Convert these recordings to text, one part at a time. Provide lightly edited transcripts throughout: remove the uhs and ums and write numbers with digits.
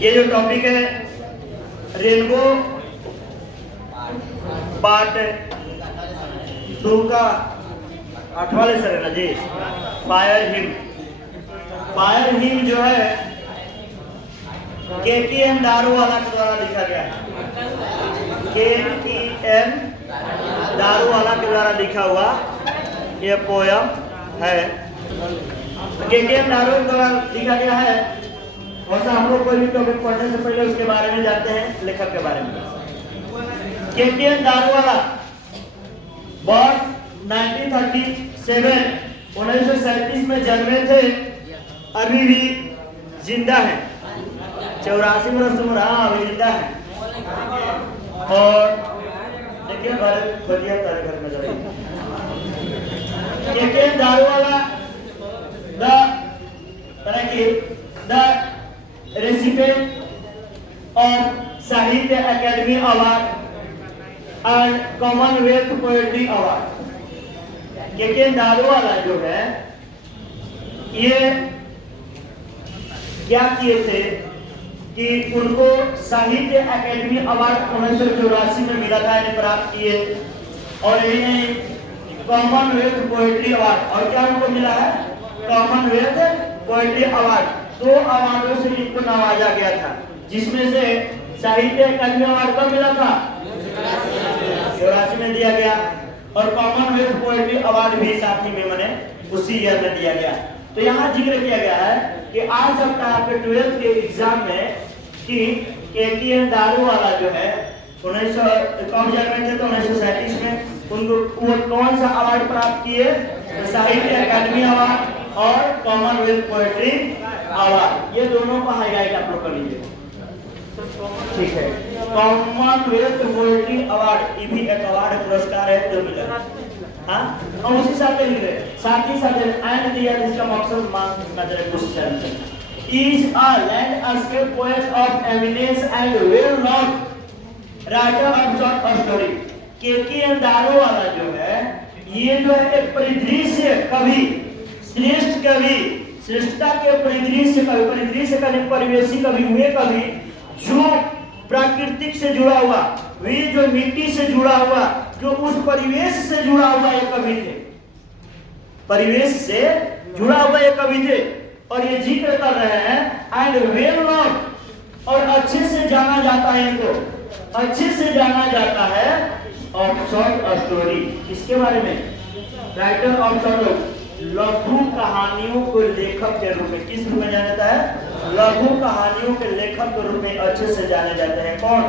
ये जो टॉपिक है रेनबो पार्ट 2 का 8वां लेसन है ना जी। फायर हिम जो है KTM दारूवाला के द्वारा लिखा गया है। KTM दारूवाला के द्वारा लिखा हुआ ये पोयम है। KTM दारू के द्वारा लिखा गया है। वैसा हम लोग कोई भी टॉपिक पढ़ने से पहले उसके बारे में जानते हैं, लेखक के बारे में। KTM दारूवाला बर्थ 1937 में जन्मे थे, अभी भी जिंदा है। 84 वर्ष उम्र, हाँ अभी जिंदा है। और देखिए भारत खोजिए तारे घर में जाइए। KTM Daruwalla the recipient of Sahitya Akademi award and Commonwealth poetry award. KTM Daruwalla जो है ये क्या किए थे कि उनको साहित्य अकेडमी अवार्ड 1984 में मिला था, इन्हें प्राप्त किए। और इन्हें कॉमनवेल्थ पोएट्री अवार्ड, और क्या उनको मिला है? Commonwealth poetry award. 2 अवार्डों से इनको नवाजा गया था, जिसमें से साहित्य अकादमी अवार्ड कब मिला था? 84 में दिया गया। और कॉमनवेल्थ पोएट्री अवार्ड भी साथ ही में मैंने उसी ईयर में दिया गया। तो यहाँ जिक्र किया गया है कि आ सकता है आपके 12th के एग्जाम में कि KTM दारूवाला जो है 1937 में उनको वो कौन सा अवार्ड प्राप्त किए? साहित्य अकादमी अवार्ड और कॉमनवेल्थ पोएट्री अवार्ड। ये दोनों का हाईलाइट आप लोग कर लीजिए, ठीक है। कॉमनवेल्थ पोएट्री अवार्ड ये भी एक अवार्ड पुरस्कार है जो मिला, हाँ। और उसी साथ ही साथ एंड दिया, जिसका मकसद मान नजर question is a landscape poet of eminence and well known writer of short story। KTM Daruwalla जो है ये जो है एक परिदृश्य कवि, श्रेष्ठ कवि, श्रेष्ठता के परिदृश्य कवि, परिवेशी कवि, हुए कवि जो प्राकृतिक से जुड़ा हुआ, वे जो मिट्टी से जुड़ा हुआ, जो उस परिवेश से जुड़ा हुआ एक कवि थे, परिवेश से जुड़ा हुआ एक कवि थे। और ये जिक्र कर रहे हैं एंड वेल नोन, और अच्छे से जाना जाता है, इनको अच्छे से जाना जाता है ऑफ शॉर्ट स्टोरी। इसके बारे में राइटर ऑफ शॉर्ट, लघु कहानियों को लेखक के रूप में, किस रूप में जाना जाता है? लघु कहानियों के लेखक के रूप में अच्छे से जाने जाते हैं। कौन?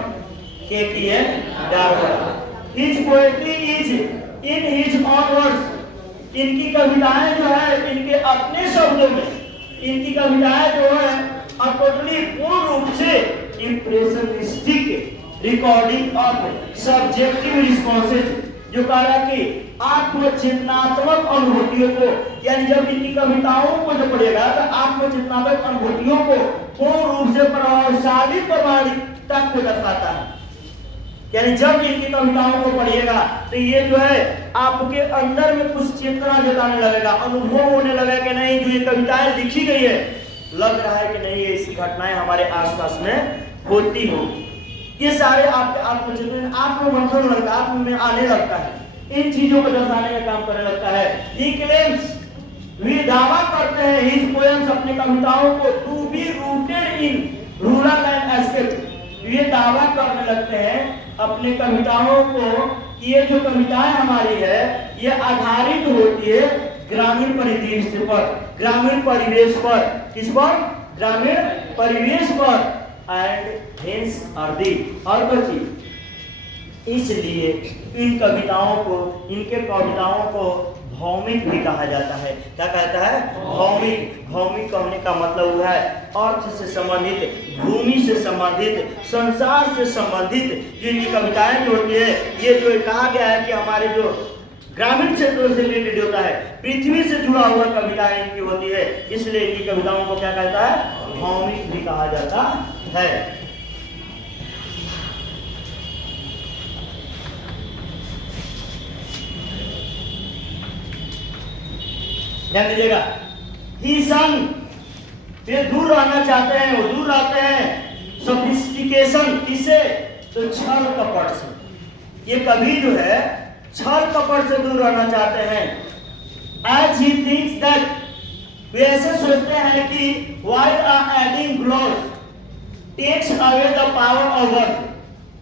KTM Daruwalla. His poetry is in his own words। इनकी कविताएं जो है इनके अपने शब्दों में, इनकी कविताएं जो है टोटली पूर्ण रूप से इंप्रेशनिस्टिक रिकॉर्डिंग ऑफ सब्जेक्टिव रिस्पॉन्सेज, जो कह रहा है कि आत्मचेतनात्मक अनुभूतियों को, यानी जब इनकी कविताओं को जो पढ़ेगा तो आत्मचेतनात्मक अनुभूतियों को पूर्ण रूप से प्रभावशाली प्रमाणिकता को दर्शाता है। यानी जब इनकी कविताओं को पढ़िएगा तो ये जो है आपके अंदर में कुछ चेतना जताने लगेगा, अनुभव होने लगेगा कि नहीं जो ये कविताएं लिखी गई है, लग रहा है कि नहीं ये ऐसी घटनाएं हमारे आसपास में होती हो। ये सारे आपके आत्मचिंतन, आत्ममंथन लगता है, आत्म में आने लगता है, इन चीजों को दर्शाने का काम करने लगता है। He claims, वे दावा करते हैं, his poems, अपने कविताओं को to be rooted in rural landscape। ये दावा करने लगते हैं अपने कविताओं को, ये जो कविताएं हमारी है ये आधारित होती है ग्रामीण परिदृश्य पर, ग्रामीण परिवेश पर। किस पर? ग्रामीण परिवेश पर। एंड हेंस अर्दी, और बची, इसलिए इन कविताओं को, इनके कविताओं को भौमिक भी कहा जाता है। क्या कहता है? भौमिक। भौमिक कहने का मतलब हुआ है अर्थ से संबंधित, भूमि से संबंधित, संसार से संबंधित जो इनकी कविताएं जो होती है, ये जो कहा गया है कि हमारे जो ग्रामीण क्षेत्रों से रिलेटेड होता है, पृथ्वी से जुड़ा हुआ कविताएं इनकी होती है, इसलिए इनकी कविताओं को क्या कहता है? भौमिक भी कहा जाता है। ध्यान दीजिएगा, ही सन, वे दूर रहना चाहते हैं, वो दूर रहते हैं फॉर्निकेशन, किससे? तो छल कपट से। ये कभी जो है छल कपट से दूर रहना चाहते हैं। As he thinks that, वे ऐसे सोचते हैं कि while adding gloss takes away the power of work,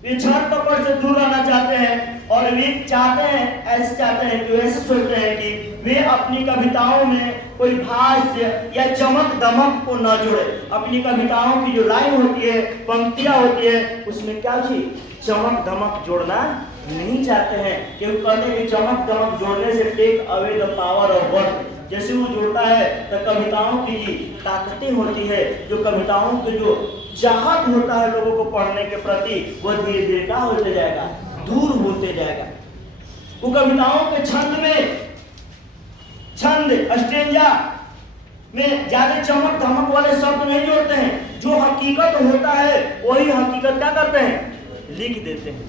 वे छल कपट से दूर रहना चाहते हैं और वे चाहते हैं, ऐसे चाहते हैं कि ऐसे सोचते हैं कि वे अपनी कविताओं में कोई भाष्य या चमक दमक को न जोड़े। अपनी कविताओं की जो लाइन होती है, पंक्तियां होती है, उसमें क्या चीज? चमक दमक जोड़ना नहीं चाहते हैं। क्योंकि कहते हैं कि चमक दमक जोड़ने से take away the power of word, जैसे वो जोड़ता है तो कविताओं की ताकतें होती है, जो कविताओं के जो चाहत होता है लोगों को पढ़ने के प्रति, वो धीरे धीरे क्या होते जाएगा? दूर होते जाएगा। वो कविताओं के छंद में, छंद स्टेंजा में ज्यादा चमक धमक वाले शब्द नहीं जोड़ते हैं। जो हकीकत होता है वही हकीकत क्या करते हैं? लिख देते हैं,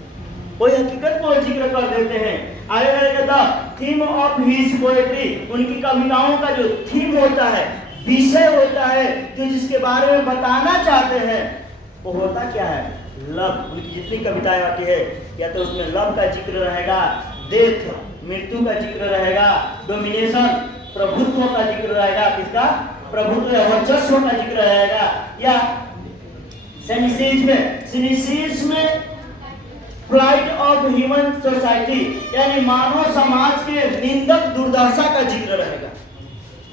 वही हकीकत को जिक्र कर देते हैं। आगे रहेगा थीम ऑफ हिज पोएट्री, उनकी कविताओं का जो थीम होता है, विषय होता है, जो जिसके बारे में बताना चाहते हैं, वो होता क्या है? लव। उनकी जितनी कविताएं आती है या तो उसमें लव का जिक्र रहेगा, डेथ मृत्यु का जिक्र रहेगा, डोमिनेशन प्रभुत्व का जिक्र रहेगा, किसका? प्रभुत्व या वर्चस्व का जिक्र रहेगा, या सिनिसिज्म में फ्लाइट ऑफ ह्यूमन सोसाइटी, यानी मानव समाज के निंदक दुर्दशा का जिक्र रहेगा,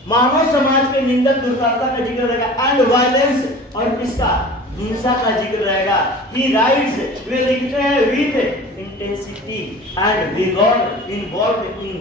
मानव समाज के निंदक दुर्दशा का जिक्र रहेगा। एंड वायलेंस, और किसका? हिंसा का जिक्र रहेगा। ही राइट्स, वे लिखते हैं with intensity and vigour involved in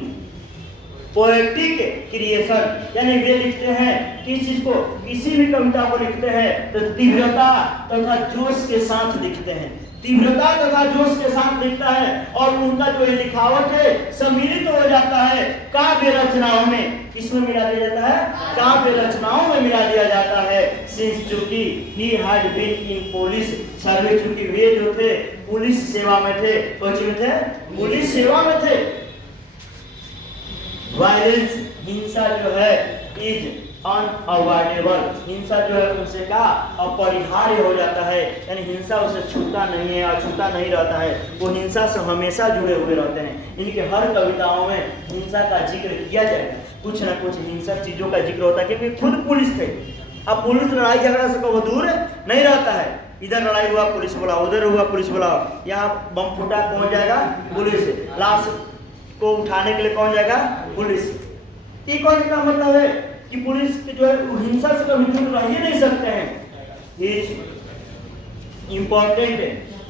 poetic creation, यानी वे लिखते हैं किस चीज को? किसी भी कविता को लिखते हैं तो तीव्रता तथा जोश के साथ लिखते हैं, तीव्रता तथा जोश के साथ लिखता है, और उनका जो लिखावट है सम्मिलित हो जाता है काव्य रचनाओं में। किसमें मिला दिया जाता है? काव्य रचनाओं में मिला दिया जाता है। सिंस चूंकि he had been in police service, चूंकि वे जो थे पुलिस सेवा में थे, कौन में थे? पुलिस सेवा में थे। वायलेंस, हिंसा जो है इज अनअवॉइडेबल, हिंसा जो है उनसे क्या? अपरिहार्य हो जाता है, यानी हिंसा उसे छूता नहीं है और छूता नहीं रहता है, वो हिंसा से हमेशा जुड़े हुए रहते हैं। इनके हर कविताओं में हिंसा का जिक्र किया जाएगा, कुछ न कुछ हिंसक चीजों का जिक्र होता है, क्योंकि खुद पुलिस थे। अब पुलिस लड़ाई झगड़ा से वो दूर नहीं रहता है, इधर लड़ाई हुआ पुलिस बुलाओ, उधर हुआ पुलिस बुलाओ, यहाँ बम फूटा कौन जाएगा? पुलिस। लाश को उठाने के लिए कौन जाएगा? पुलिस। ये कौन का मतलब है कि पुलिस जो है हिंसा से कभी दूर रह ही नहीं सकते हैं। इंपॉर्टेंट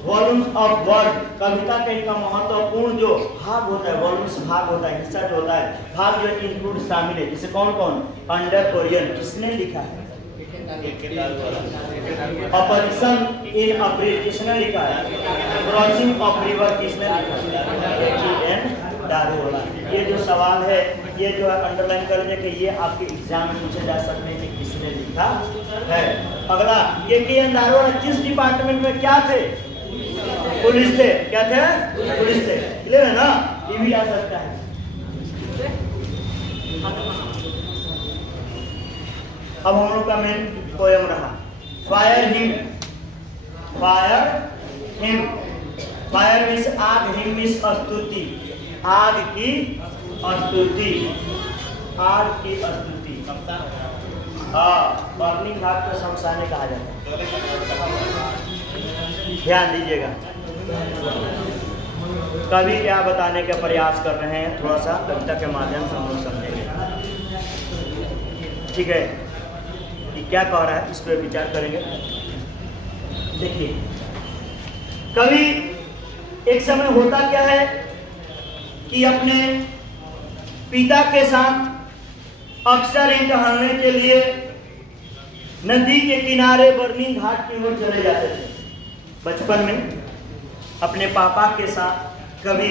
वॉल्यूम्स ऑफ वर्ड, कविता का इनका महत्वपूर्ण जो भाग होता है, वॉल्यूम्स भाग होता है, हिस्सा जो होता है, भाग जो इंक्लूड शामिल है, जिसे कौन कौन? अंडर कोरियन, किसने लिखा है? ऑपरेशन इन अप्रैल, किसने लिखा है? क्रॉसिंग ऑफ रिवर, किसने लिखा है? दारूवाला। ये जो सवाल है ये जो है अंडरलाइन कर लें कि ये आपके एग्जाम में पूछे जा सकते हैं कि किसने लिखा है। अगला, ये दारूवाला किस डिपार्टमेंट में क्या थे? पुलिस थे। क्या थे? पुलिस थे। क्लियर है ना? ये भी आ सकता है। अब हम लोग का मेन पोयम रहा fire him. Fire him, fire means आग, हिम मीन्स स्तुति, आग की स्तुति, आग की स्तुति। हाँ, बर्निंग घाट को शमशाने कहा जाता है। ध्यान दीजिएगा, कवि क्या बताने का प्रयास कर रहे हैं, थोड़ा सा कविता के माध्यम से हम लोग समझेंगे। ठीक है, ये क्या कह रहा है इस पर विचार करेंगे। देखिए, कवि एक समय होता क्या है कि अपने पिता के साथ अक्सर ही टहलने के लिए नदी के किनारे बर्निंग घाट की ओर चले जाते थे। बचपन में अपने पापा के साथ कभी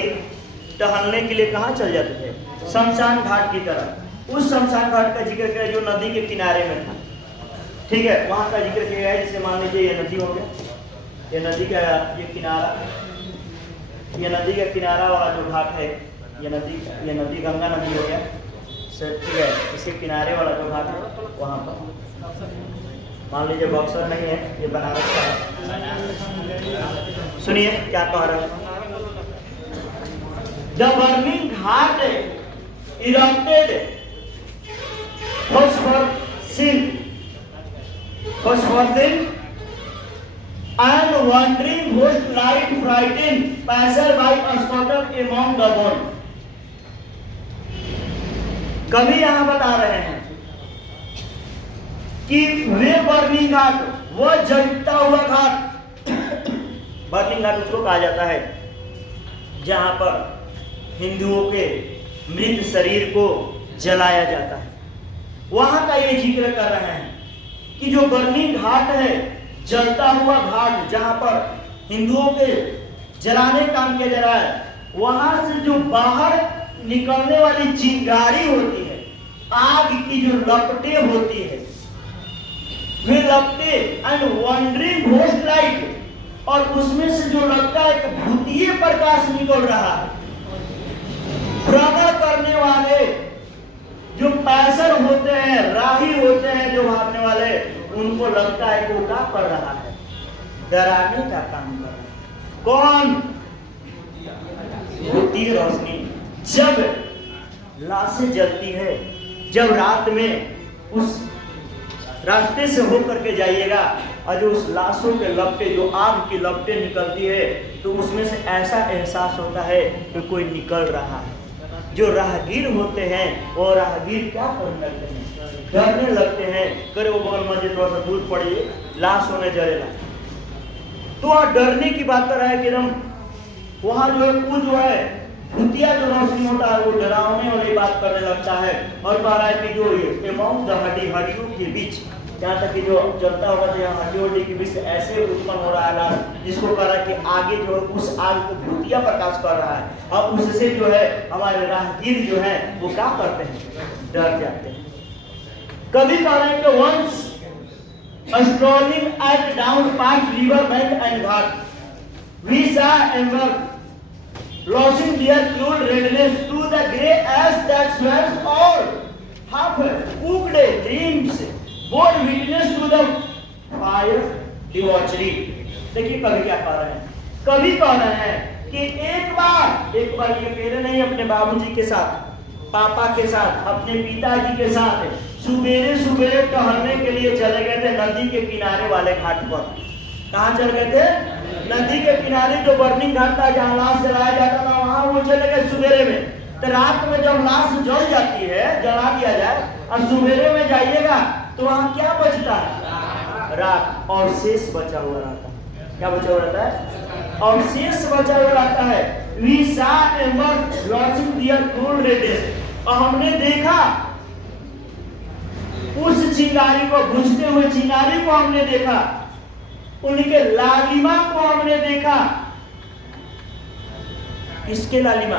टहलने के लिए कहाँ चल जाते थे? शमशान घाट की तरफ। उस शमशान घाट का जिक्र किया जो नदी के किनारे में था। ठीक है, वहाँ का जिक्र किया है। जैसे मान लीजिए ये नदी हो गया, ये नदी का ये किनारा, ये नदी का किनारा वाला जो घाट है, ये नदी गंगा नदी हो गया। ठीक है, इसके किनारे वाला जो घाट है वहाँ पर मान लीजिए बक्सर नहीं है, ये बनारस का है। सुनिए क्या कह रहा है। The burning heart erupted phosphorescent and wandering ghost light frightened passer-by scattered among the bone। कवि यहां बता रहे हैं कि वे बर्निंग घाट, वो जलता हुआ घाट, बर्निंग घाट उसको कहा जाता है जहां पर हिंदुओं के मृत शरीर को जलाया जाता है। वहां का ये जिक्र कर रहे हैं कि जो बर्निंग घाट है, जलता हुआ घाट, जहां पर हिंदुओं के जलाने काम किया जा रहा है, वहां से जो बाहर निकलने वाली चिंगारी होती है, आग की जो लपटें होती है, वे लपटें एंड वंडरिंग घोस्ट लाइट, और उसमें से जो लगता है कि भूतिए प्रकाश निकल रहा है। भ्रमण करने वाले जो पैसर होते हैं, राही होते हैं, जो भागने वाले, उनको लगता है कि वो क्या कर रहा है, डराने का काम कर रहा है। कौन? भूतिए रोशनी। जब लाशें जलती है, जब रात में उस रास्ते से होकर के जाइएगा और जो उस लाशों के लपटे, जो आग की लपटें निकलती है, तो उसमें से ऐसा एहसास होता है कि कोई निकल रहा है। जो राहगीर होते हैं वो राहगीर क्या करने लगते हैं, डरने लगते हैं। करे वो बगल में थोड़ा सा दूर पड़िए, लाश होने जलेगा। तो वहाँ डरने की बात कर रहा है कि एकदम वहाँ जो है वो जो है भूतिया जो रोशनी होता है, वो डरावने वाली बात करने लगता है और कह रहा है कि जो ये एमाउंट द हड्डियों के बीच, जहाँ तक कि जो जलता होगा तो यहाँ हड्डी के बीच ऐसे उत्पन्न हो रहा है लाश, जिसको कह रहा है कि आगे जो उस आग को भूतिया प्रकाश कर रहा है। और उससे जो है हमारे राहगीर जो है वो क्या करते हैं, डर जाते हैं। कभी कह रहे हैं कि once strolling at down past river bank and ghat, we saw amber losing their cool redness to the grey ash that swells all half cooked dreams bore witness to the fire debauchery। देखिए कवि क्या कह रहे हैं। कवि कह रहे हैं कि एक बार ये अकेले नहीं, अपने बाबूजी के साथ, पापा के साथ, अपने पिताजी के साथ सुबेरे सुबेरे टहलने के लिए चले गए थे नदी के किनारे वाले घाट पर। कहाँ चल गए थे? नदी के किनारे जो बर्निंग घाट था, जहाँ लाश जलाया जाता था, वहां वो चले गए सुबेरे में। तो रात में जब लाश जल जाती है, जला दिया जाए, और सुबेरे में जाइएगा तो वहां क्या बचता है? रात, और शेष बचा हुआ रहता है। क्या बचा हुआ रहता है? और शेष बचा हुआ रहता है। We saw ember lodging their cool redness, और हमने देखा उस चिंगारी को, बुझते हुए चिंगारी को हमने देखा, उनके लालिमा को हमने देखा। किसके लालिमा?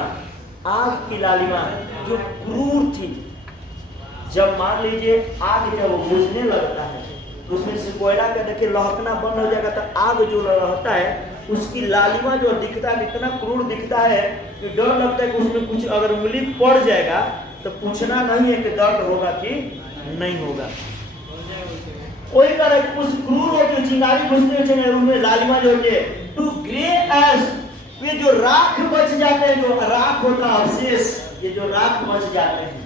आग की लालिमा, जो क्रूर थी। जब मान लीजिए आग जब वो बुझने लगता है तो उसमें से कोयला का देखिए लहकना बंद हो जाएगा, तो आग जो रहता है उसकी लालिमा जो दिखता है, इतना क्रूर दिखता है कि डर लगता है कि उसमें कुछ अगर उंगली पड़ जाएगा तो पूछना नहीं है कि दर्द होगा कि नहीं होगा। कोई तरह उस क्रूर हो जो चिंगारी घुसते हुए उनमें लालिमा जो होती है, टू ग्रे एश, वे जो राख बच जाते हैं, जो राख होता है अवशेष, ये जो राख बच जाते हैं,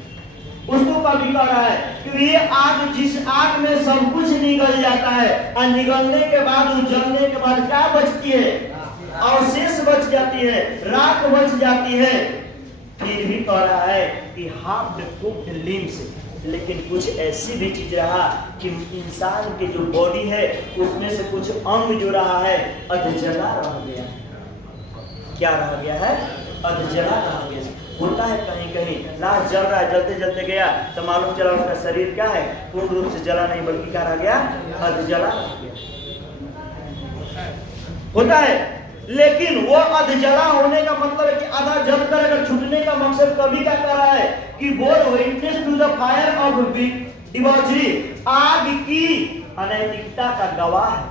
उसको कभी कह रहा है कि ये आग, जिस आग में सब कुछ निगल जाता है, और निगलने के बाद, जलने के बाद क्या बचती है? अवशेष बच जाती है, राख बच जाती है। फिर भी कह रहा है कि हाफ कुक्ड लिम्स, लेकिन कुछ ऐसी भी चीज रहा कि इंसान के जो बॉडी है उसमें से कुछ अंग जो रहा है अधजला रह गया। क्या रह गया है? अधजला रह गया। होता है कहीं कहीं लाश जल रहा है, जलते जलते गया तो मालूम चला उसका शरीर क्या है, पूर्ण रूप से जला नहीं बल्कि क्या रह गया? अधजला रह गया। होता है, लेकिन वो अधजला होने का मतलब है कि आधा जल कर अगर छूटने का मकसद कभी क्या कर रहा है कि bore witness to the fire of debauchery, आग की अनैतिकता का गवाह है।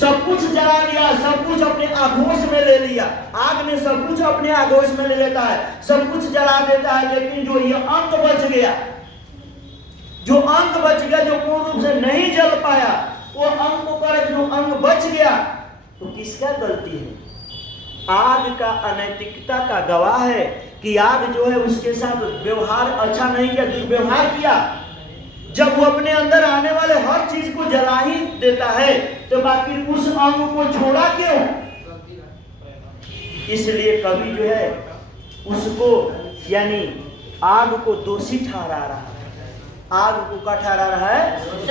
सब कुछ जला दिया, सब कुछ अपने आगोश में ले लिया। आग ने सब कुछ अपने आगोश में ले लेता है, सब कुछ जला देता है, लेकिन जो ये अंग बच गया, जो अंग बच गया, जो पूर्ण रूप से नहीं जल पाया, वो अंग को कर जो अंग बच गया तो किसका गलती है? आग का अनैतिकता का गवाह है कि आग जो है उसके साथ व्यवहार अच्छा नहीं किया, दुर्व्यवहार किया। जब वो अपने अंदर आने वाले हर चीज को जला ही देता है तो बाकी उस अंग को छोड़ा क्यों? इसलिए कवि जो है उसको यानी आग को दोषी ठहरा रहा है। आग को क्या ठहरा रहा है?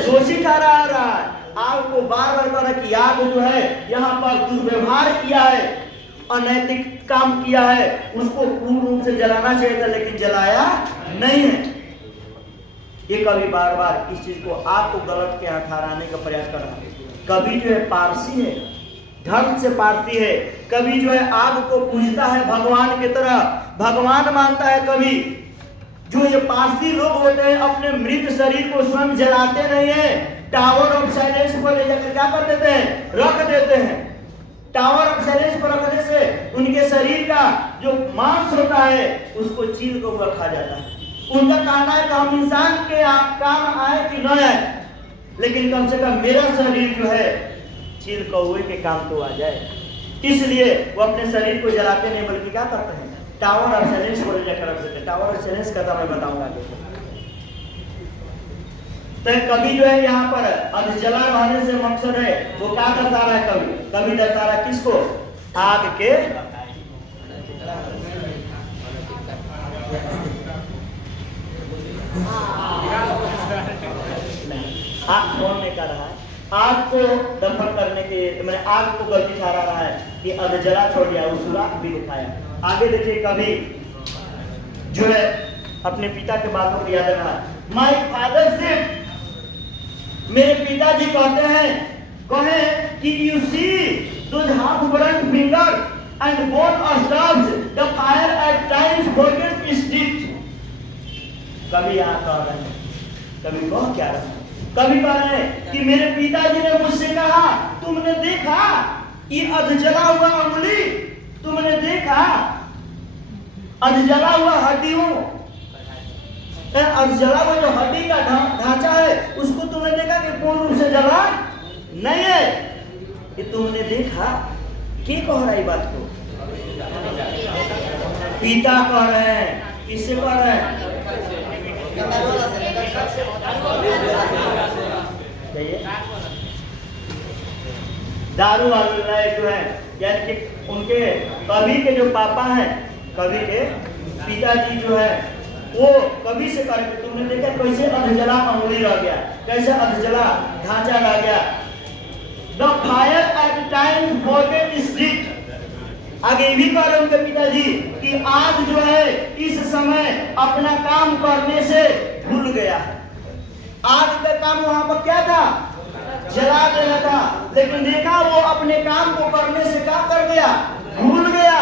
दोषी ठहरा रहा है। आग को बार बार कह रहा है कि आग जो है यहाँ पर दुर्व्यवहार किया है, अनैतिक काम किया है, उसको पूर्ण रूप से जलाना चाहिए था लेकिन जलाया नहीं है। ये कवि बार बार इस चीज को आग को गलत के यहाँ ठहराने का प्रयास कर रहा है। कवि जो है पारसी है, धर्म से पारसी है। कवि जो है आग को पूजता है भगवान की तरह, भगवान मानता है कवि। जो ये पारसी लोग होते हैं अपने मृत शरीर को स्वयं जलाते नहीं है, टावर ऑफ साइलेंस पर ले जाकर क्या कर देते हैं? रख देते हैं। टावर ऑफ साइलेंस पर रखने से उनके शरीर का जो मांस होता है उसको चील को हुआ खा जाता है। उनका कहना है कि हम इंसान के काम आए कि न आए, लेकिन कम से कम मेरा शरीर जो है चील कौवे के काम तो आ जाए। इसलिए वो अपने शरीर को जलाते नहीं बल्कि क्या करते हैं? टावर ऑफ साइलेंस को ले जाकर रख देते हैं। टावर ऑफ साइलेंस का मैं बताऊंगा आगे। तो कवि जो है यहाँ पर अधजला रहने से मकसद है वो क्या दर्शा रहा है? कवि दर्शा रहा है किसको? आग के आग कौन ने कर रहा है? आग को दफन करने के मैंने आग को गलती ठहरा रहा है कि अधजला छोड़ दिया, उस सुराख भी दिखाया। आगे देखिए कवि जो है अपने पिता के बातों को याद रखा। माय फादर सेड, मेरे पिताजी कहते हैं, कहे कि you see those half burned finger and bone stubs the fire at times forgets its deed. कवि यहाँ कह रहे हैं, कवि कह क्या रहे हैं? कवि कह रहे हैं कि मेरे पिताजी ने मुझसे कहा, तुमने देखा ये अधजला हुआ अंगुली, तुमने देखा अधजला हुआ हड्डियों, अधजला हुआ जो हड्डी का ढांचा है उसको तुमने देखा कि पूर्ण रूप से जला नहीं है? ये तुमने देखा? क्या कह रहा है बात को? पिता कह रहे हैं। किससे कह रहे हैं? दारू वाले जो है यानी कि उनके कवि के जो पापा हैं, कवि के पिताजी जो है वो कवि से कह रहे थे, तुमने देखा कैसे अधजला अंगुली रह गया, कैसे अधजला ढांचा रह गया। The fire at time forget its deed। आगे भी कह रहे उनके पिताजी कि आग जो है इस समय अपना काम करने से भूल गया। आग का काम वहां पर क्या था? जला देना था, लेकिन देखा वो अपने काम को करने से क्या कर गया? भूल गया,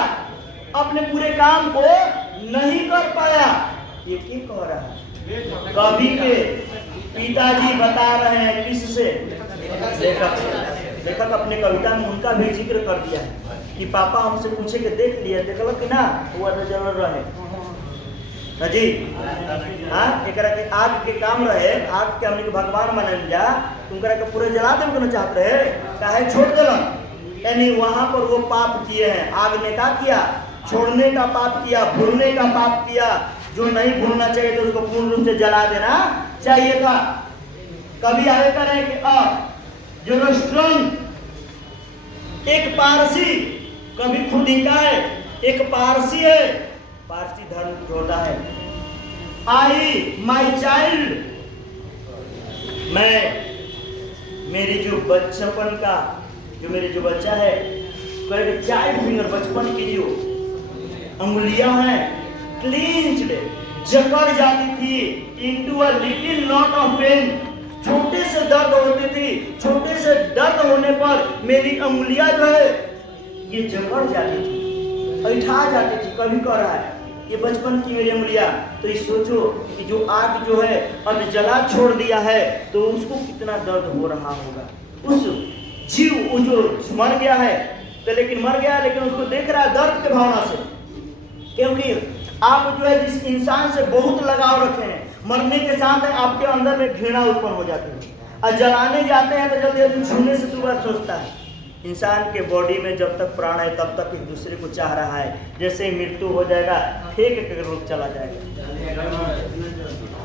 अपने पूरे काम को नहीं कर पाया। ये क्या कह रहा है? कवि के पिताजी बता रहे हैं किससे? लेखक से। लेखक अपने कविता में उनका भी जिक्र कर दिया है कि पापा हमसे पूछे कि देख लिया, देखल कि ना वो अधजल रहे जी। हाँ, एकरा के आग के काम रहे, आग के हमने के भगवान मानल जा, तुमकरा के पूरे जला देव को चाहते रहे, काहे छोड़ देलन? यानी वहां पर वो पाप किए हैं। आग ने क्या किया? छोड़ने का पाप किया, भूलने का पाप किया। जो नहीं भूलना चाहिए तो उसको पूर्ण रूप से जला देना चाहिए था। कभी आगे करें कि जोरोस्ट्रम एक पारसी, कभी खुद ही का है एक पारसी है, पारसी धर्म जोड़ा है। आई माई चाइल्ड, मैं मेरी जो बचपन का जो मेरी जो बच्चा है, चाइल्ड फिंगर, बचपन की जो अंगुलियां हैं क्लींच्ड, जकड़ जाती थी into a little knot of pain. छोटे से दर्द होती थी, छोटे से दर्द होने पर मेरी अंगुलियां जो है ये जकड़ जाती थी, ऐठा जाती थी। कभी कह रहा है ये बचपन की मेरी अंगुलियां। तो ये सोचो कि जो आग जो है अब जला छोड़ दिया है तो उसको कितना दर्द हो रहा होगा। उस जीव वो जो मर गया है तो लेकिन मर गया, लेकिन उसको देख रहा है दर्द के भावना से, क्योंकि आप जो है जिस इंसान से बहुत लगाव रखे हैं, मरने के साथ आपके अंदर में घृणा उत्पन्न हो जाती है। और जलाने जाते हैं तो जल्दी जल्दी छूने से दोबारा सोचता है इंसान के बॉडी में जब तक प्राण है तब तक एक दूसरे को चाह रहा है, जैसे ही मृत्यु हो जाएगा फेंक के लोग चला जाएगा।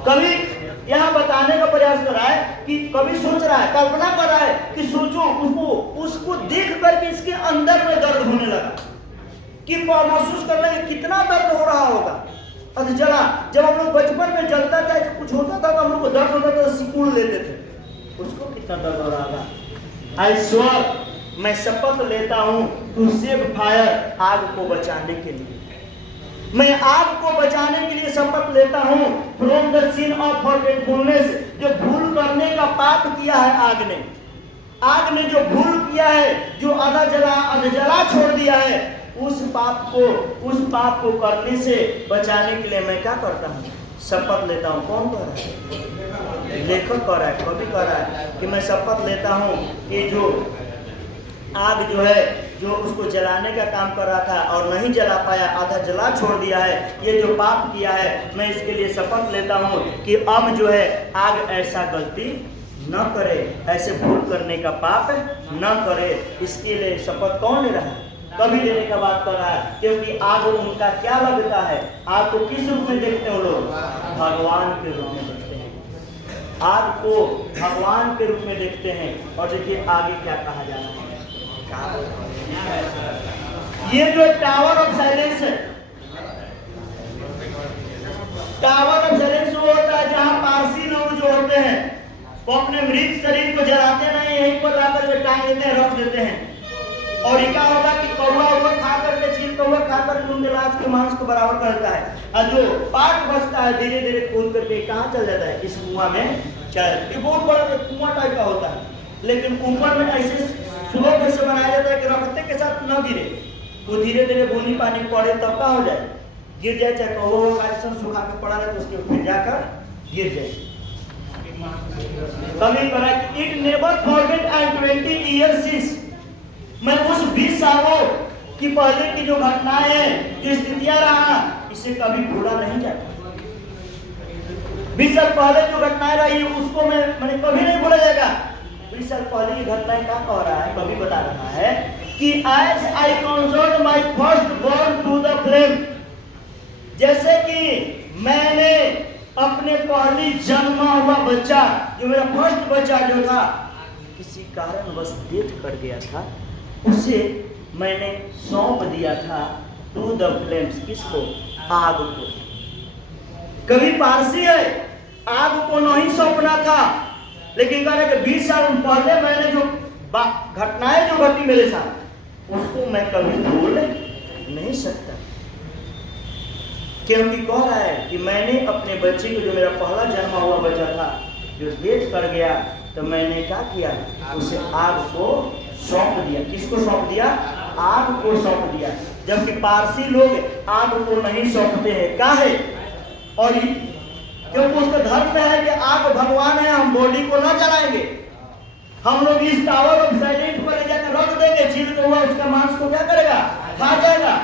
कभी यहाँ बताने का प्रयास कर रहा है कि कभी सोच रहा है, कल्पना कर रहा है कि सोचो उसको देख करके इसके अंदर में दर्द होने लगा, कि महसूस कर लेंगे कितना दर्द हो रहा होगा। और जला जब हम लोग बचपन में जलता था, जब कुछ होता था तो हम लोग को दर्द होता था तो सिकुड़ लेते थे, उसको कितना दर्द हो रहा था। आई स्वर, मैं शपथ लेता हूं टू सेव फायर, आग को बचाने के लिए, मैं आग को बचाने के लिए शपथ लेता हूं। From the sin of forgetfulness, जो भूल करने का पाप किया है आग ने जो भूल किया है, जो आधा जला छोड़ दिया है, उस पाप को करने से बचाने के लिए मैं क्या करता हूँ, शपथ लेता हूँ। कौन कह रहा है? लेखक कह रहा है, कवि कह रहा है कि मैं शपथ लेता हूँ कि जो आग जो है, जो उसको जलाने का काम कर रहा था और नहीं जला पाया, आधा जला छोड़ दिया है, ये जो पाप किया है, मैं इसके लिए शपथ लेता हूँ कि अब जो है आग ऐसा गलती न करे, ऐसे भूल करने का पाप न करे। इसके लिए शपथ कौन ले रहा है? कभी लेने का बात कर रहा है, क्योंकि आग उनका क्या लगता है? आग को किस रूप में देखते हैं लोग? भगवान के रूप में देखते हैं, आग को भगवान के रूप में देखते हैं। और देखिए आगे क्या कहा जा रहा है, ये जो टावर ऑफ साइलेंस है, टावर ऑफ साइलेंस वो होता है जहां पारसी लोग जो होते हैं वो अपने मृत शरीर को जलाते नहीं, यहीं पर लाकर के टांग देते हैं, रख देते हैं। और ये क्या होगा कि कौवा खा करके, चील कौवा खा करके उनके लाश के मांस को बराबर करता है, और जो पार्ट बचता है धीरे धीरे कूद करके कहाँ चल जाता है? इस कुआं में चल। ये बहुत बड़ा कुआं टाइप का होता है, लेकिन ऊपर में ऐसे स्लोप ऐसे बनाया जाता है कि रखते के साथ न गिरे, वो धीरे धीरे बूंदी पानी पड़े तब क्या हो जाए, गिर जाए। चाहे कौवा का सुखा के पड़ा रहे तो उसके ऊपर जाकर गिर जाए। कभी कहा कि it never forget and 20 years since, मैं उस 20 सालों की पहले की जो घटनाएं हैं, जो स्थितियां रहा, इसे कभी भूला नहीं जाता। 20 साल पहले जो घटनाएं रही उसको मैंने कभी नहीं भूला जाएगा। 20 साल पहले की घटनाएं क्या कह रहा है? कभी बता रहा है कि as I concern my first born to the flame, जैसे कि मैंने अपने पहली जन्मा हुआ बच्चा, जो मेरा फर्स्ट बच्चा जो था, किसी कारणवश डेथ कर गया था, उसे मैंने सौंप दिया था टू द फ्लेम्स। किसको? आग को। कभी पारसी है, आग को नहीं सौंपना था, लेकिन कह रहे कि 20 साल पहले मैंने जो घटनाएं जो घटी मेरे साथ, उसको मैं कभी भूल नहीं सकता, क्योंकि कह रहा है कि मैंने अपने बच्चे को, जो मेरा पहला जन्मा हुआ बच्चा था, जो डेथ कर गया, तो मैंने क्या किया? उसे आग को सौंप दिया। किसको सौंप दिया? आग को सौंप दिया। जबकि पारसी लोग आग को नहीं सौंपते हैं, क्या है? और क्योंकि उसका धर्म में है कि आग भगवान है, हम बॉडी को ना जलाएंगे, हम लोग इस टावर ऑफ साइलेंट पर ले जाकर रख देंगे, चील को हुआ उसका मांस को क्या करेगा? खा जाएगा।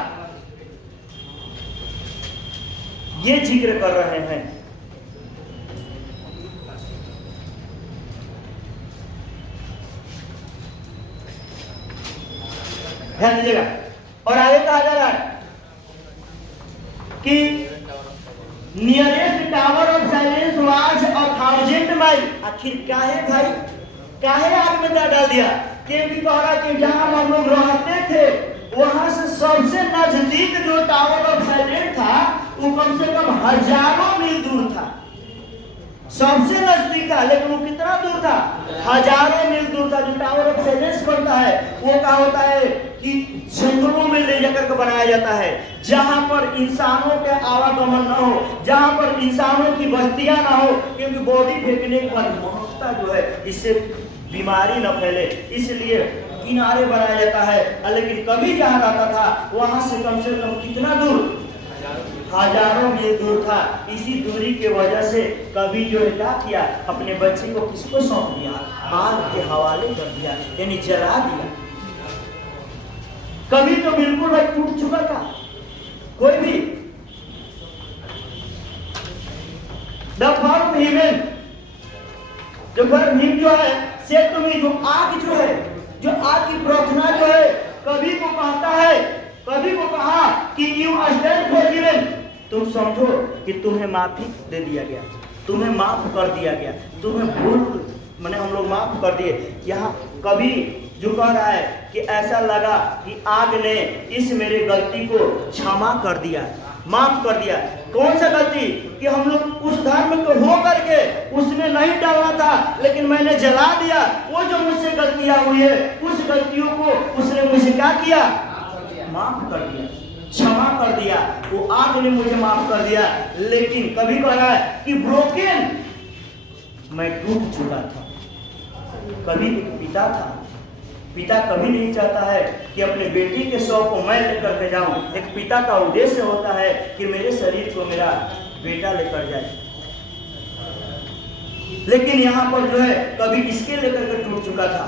ये जिक्र कर रहे हैं। ध्यान दीजिएगा। और आगे कहा जा रहा है कि nearest tower of silence was 1000 mile. आखिर क्या है भाई, क्या है आग में डाल दिया? क्योंकि कह रहा कि जहां हम लोग रहते थे वहां से सबसे नजदीक जो टावर ऑफ साइलेंस था वो कम से कम हजारों मील दूर था। सबसे नजदीक था, लेकिन वो कितना दूर था? हजारों मील दूर था। जो टावर ऑफ साइलेंस बनता है वो क्या होता है कि जंगलों में ले जाकर के बनाया जाता है, जहां पर इंसानों के आवागमन न हो, जहां पर इंसानों की बस्तियां ना हो, क्योंकि बॉडी फेंकने पर महत्ता जो है, इससे बीमारी न फैले, इसलिए किनारे बनाया जाता है। लेकिन कभी जहां रहता था वहां से कम कितना दूर? हजारों मील दूर था। इसी दूरी के वजह से कभी जो है क्या किया? अपने बच्चे को किसको सौंप दिया? आग के हवाले कर दिया, यानी जला दिया। कभी तो बिल्कुल भाई टूट चुका था कोई भी। द फर्म हीवन, जो फर्म हिम जो है, से तुम्हें जो आग जो है, जो आग की प्रार्थना तुम समझो कि तुम्हें माफी दे दिया गया, तुम्हें माफ कर दिया गया, तुम्हें भूल मैंने हम लोग माफ कर दिए। यहाँ कभी जो कह रहा है कि ऐसा लगा कि आग ने इस मेरे गलती को क्षमा कर दिया, माफ कर दिया। कौन सा गलती? कि हम लोग उस धर्म को हो करके उसमें नहीं डालना था, लेकिन मैंने जला दिया। वो जो मुझसे गलतियां हुई है, उस गलतियों को उसने मुझे क्या किया? माफ कर दिया, क्षमा कर दिया। वो आग ने मुझे माफ कर दिया। लेकिन कभी कह रहा है कि ब्रोकन, मैं टूट चुका था। कभी एक पिता था, पिता कभी नहीं चाहता है कि अपने बेटी के शव को मैं लेकर के जाऊं। एक पिता का उद्देश्य होता है कि मेरे शरीर को मेरा बेटा लेकर जाए। लेकिन यहाँ पर जो है कभी इसके लेकर के टूट चुका था।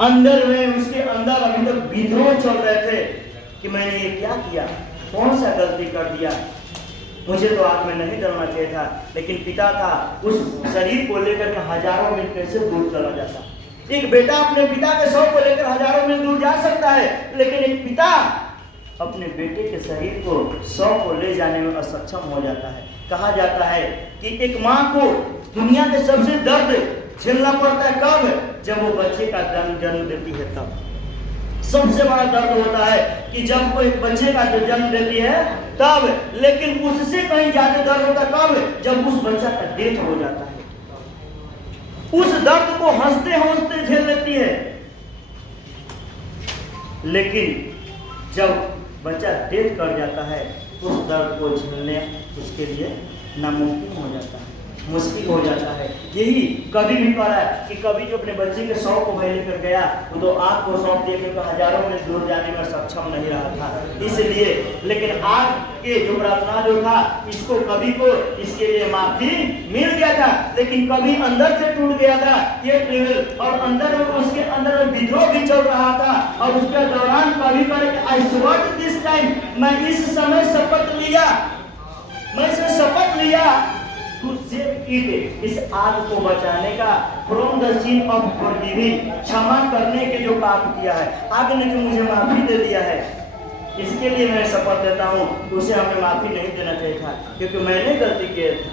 अंदर में उसके अंदर अभी तक विद्रोह चल रहे थे कि मैंने ये क्या किया, कौन सा गलती कर दिया, मुझे तो आग में नहीं डलना चाहिए था। लेकिन पिता था, उस शरीर को लेकर के हजारों मील कैसे दूर चला जाता। एक बेटा अपने पिता के शव को लेकर हजारों मील दूर जा सकता है, लेकिन एक पिता अपने बेटे के शरीर को शव को ले जाने में असक्षम हो जाता है। कहा जाता है कि एक माँ को दुनिया के सबसे दर्द झेलना पड़ता है कब? जब वो बच्चे का जन्म देती है तब सबसे बड़ा दर्द होता है कि जब कोई बच्चे का जन्म देती है तब। लेकिन उससे कहीं ज्यादा दर्द होता है कब? जब उस बच्चा का डेथ हो जाता है। उस दर्द को हंसते हंसते झेल लेती है, लेकिन जब बच्चा डेथ कर जाता है उस दर्द को झेलने उसके लिए नामुमकिन हो जाता है, मुश्किल हो जाता है। यही कभी भी कह रहा है कि कभी जो अपने बच्चे के शव को मैं लेकर गया वो तो आग को सौंप देकर तो हजारों में दूर जाने में सक्षम नहीं रहा था, इसलिए। लेकिन आग के जो प्रार्थना जो था, इसको कभी को इसके लिए माफी मिल गया था, लेकिन कभी अंदर से टूट गया था ये टेबल, और अंदर में उसके अंदर में विद्रोह भी चल रहा था। और उसके दौरान कभी करके आई स्वेयर दिस टाइम, मैं इस समय शपथ लिया, मैं इसे शपथ लिया to save it, इस आग को बचाने का, from the sin of forgiving, क्षमा करने के जो पाप किया है, आग ने जो मुझे माफी दे दिया है, इसके लिए मैं शपथ लेता हूँ उसे हमें माफी नहीं देना चाहिए था, क्योंकि मैंने गलती की थी।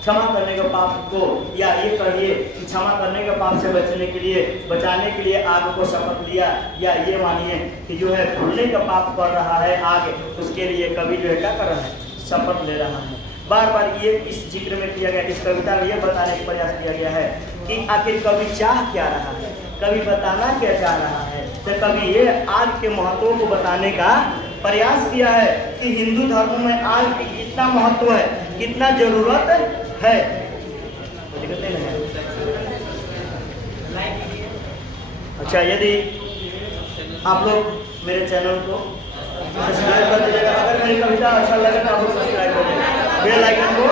क्षमा करने के पाप को, या ये कहिए कि क्षमा करने के पाप से बचने के लिए, बचाने के लिए आग को शपथ लिया, या ये मानिए कि जो है भूलने का पाप कर रहा है आग, उसके लिए कभी जो है क्या कर रहा है? शपथ ले रहा है। बार बार ये इस जिक्र में किया गया, इस कविता में ये बताने का प्रयास किया गया है कि आखिर कवि चाह क्या रहा है, कवि बताना क्या चाह रहा है। तो कवि ये आग के महत्व को बताने का प्रयास किया है कि हिंदू धर्म में आग की कितना महत्व है, कितना जरूरत है। अच्छा, यदि आप लोग मेरे चैनल को सब्सक्राइब कर दीजिएगा। अगर मेरी कविता अच्छा लगे तो आप लोग सब्सक्राइब कर दीजिएगा, बेल आइकन को